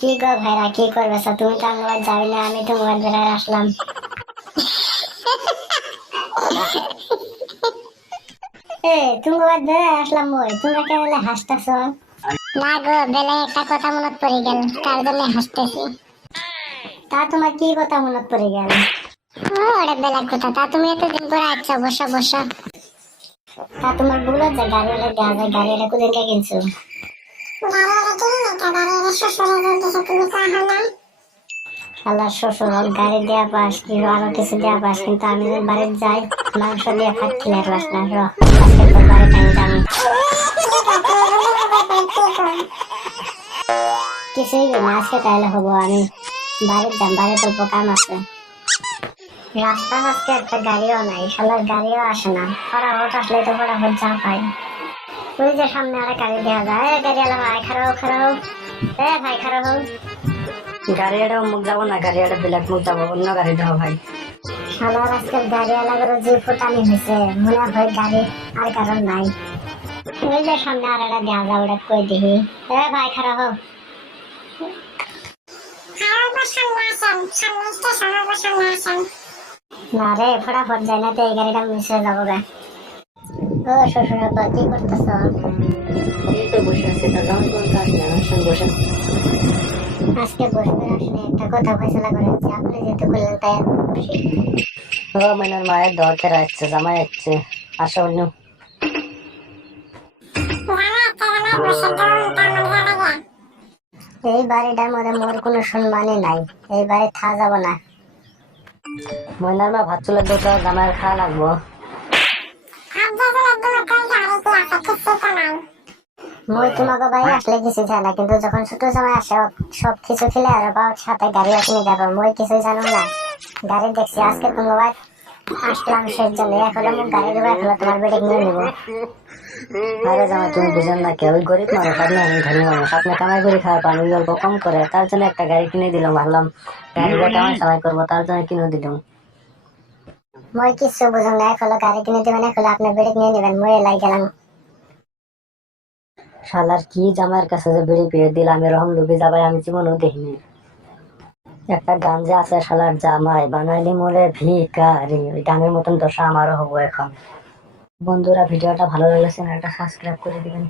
কি গো ভাইরা, কি করবে? তুমি তো আমার যাবি না, আমি তো মোবাইল বেড়ায় আসলাম। তুমি মোবাইল বেড়ায় আসলাম, তোমরা কেন হাসতেছ? না গো, বেলায় একটা কথা মনে পড়ে গেল, তার জন্য হাসতেছি। তা তোমার কি কথা মনে পড়ে গেল? ওরে বেলার কথা, তা তুমি এতদিন পরে আচ্ছা বসো বসো। তা তোমার বলো যে গাড়িওয়ালা দেওয়া যায়, গাড়িওয়ালা কোথায় কিনছো? আল্লাহ শ্বশুর গাড়ি দেওয়া পাস কি আরো কিছু দেওয়া পাস, কিন্তু আমি যদি বাড়িতে যাই মাংস দিয়ে ভাত খেলে আর পাস না। আজকে তোর বাড়িতে আমি জানি কিছুই না, আজকে তাইলে হবো। আমি বাড়িতে যাম, বাড়িতে অল্প কাম আছে। রাস্তার আজকে একটা গাড়িও নাই, শালার গাড়িও আসে না। ফটাফট আসলে তো ফটাফট যা পাই। ওই যে সামনে আরে গাড়ি দেওয়া যায়, গাড়িওয়ালা ভাই খারাপ খারাপ, ভাই খারাপ হোক। গাড়িয়াটা মুখ যাবো না, গাড়িয়াটা ব্ল্যাক মুখ যাবো, অন্য গাড়ি দাও ভাই। শালার আজকের গাড়িওয়ালাগুলো যে ফুটানি হয়েছে, মনে হয় গাড়ি আর কারণ নাই। ওই যে সামনে আর একটা দেওয়া যায়, ওটা কই দিহি। ভাই খারাপ হোক। না রে, ফটাফট যাই না তো এই গাড়িটা মিস হয়ে যাবো গা। ও শ্বশুর আব্বা, কি করতেছ? এই তো বসে আছে, তার যেমন কোন কাজ নেই, আমার সঙ্গে বসে। আজকে বসবে আসলে একটা কথা ফয়সালা করে দিচ্ছি, আপনি যেহেতু করলেন তাই খুশি। ও মাইনার মায়ের দরকার আসছে, জামাই আসছে, আসো অন্য। এই বাড়িটার মধ্যে মোর কোনো সম্মানই নাই, এই বাড়ি থাকা যাব না। ময়নার মা ভাত চুলের দোকান জামাইয়ের খাওয়া লাগবো। মই তোমাকে ভাই আসলে কিছু জানি না, কিন্তু যখন ছোট জামাই আসে সব কিছু খেলে আর বাবার সাথে গাড়ি কিনে যাবো। মই কিছুই জানো না, গাড়ি দেখছি আজকে তোমার ভাই আসলাম সেই জন্য। এখন আমি গাড়ি দেবো, এখন তোমার বেডে নিয়ে নেবো। আরে জামাই তুমি বুঝেন না কে, ওই গরিব মানুষ, আপনি আমি ধনী মানুষ, আপনি কামাই করে খাওয়া পান, ওই অল্প কম করে, তার জন্য একটা গাড়ি কিনে দিলাম। ভাবলাম গাড়িটা কামাই সামাই করবো, তার জন্য কিনে দিলাম। মই কিছু বুঝুন না, এখন গাড়ি কিনে দেবেন, এখন আপনার বেডে নিয়ে নেবেন। মই এলাই গেলাম। শালার কি জামাইয়ের কাছে যে বেড়ে পেয়ে দিলাম, এরকম লোভে যাবাই আমি জীবনেও দেখিনি। একটা গান যে আছে, শালার জামাই বানাইলি মোরে ভিখারি, ওই গানের মতন দশা আমারও হবো এখন। বন্ধুরা, ভিডিওটা ভালো লাগলে চ্যানেলটা সাবস্ক্রাইব করে দিবেন।